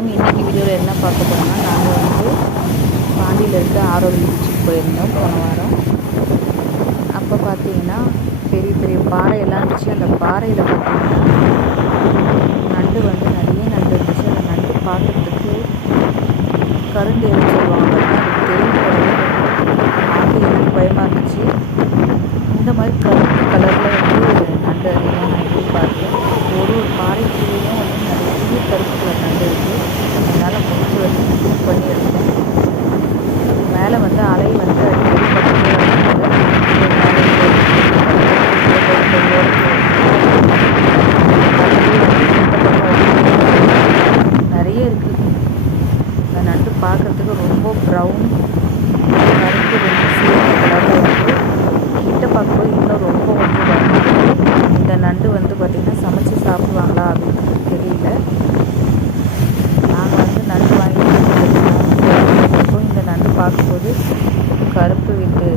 வணக்கம். இன்றைக்கி வீடியோவில் என்ன பார்க்க போகிறோம்னா, நாங்கள் வந்து பாண்டியில் இருக்க ஆரோவில் பீச்சுக்கு போயிருந்தோம் போன வாரம். அப்போ பார்த்தீங்கன்னா பெரிய பெரிய பாறையெல்லாம் இருந்துச்சு. அந்த பாறையில் பார்த்தீங்கன்னா நண்டு வந்து நிறைய நண்டு இருந்துச்சு. அந்த நண்டு பார்க்குறதுக்கு கருந்தேன்னு சொல்லுவாங்க. அது தெரிஞ்ச பார்த்து எனக்கு பயமாக இருந்துச்சு. இந்த மாதிரி கருப்பு கலரில் வந்து நண்டு அதிகமாக நான் எதிர்பார்த்தேன். ஒரு பாறைக்குள்ளேயும் வந்து நிறைய கருப்பு கலர் நண்டு இருக்குது. அதனால் முடிஞ்ச வரைக்கும் ஜூம் பண்ணி எடுத்தேன். மேலே வந்து அலை வந்து அடிக்கடி பக்கத்தில் நிறைய இருக்குது. இந்த நண்டு பார்க்குறதுக்கு ரொம்ப ப்ரௌன் கருப்பு ரொம்ப சிவப்பு கலரில் இருக்குது. கிட்ட பார்க்கும்போது இன்னும் ரொம்ப வந்து வருது. இந்த நண்டு வந்து பார்த்திங்கன்னா சமைச்சு சாப்பிடுவாங்களா அப்படின்னு தெரியல. நாங்கள் வந்து நண்டு வாங்கி இந்த நண்டு பார்க்கும்போது கருப்பு விட்டு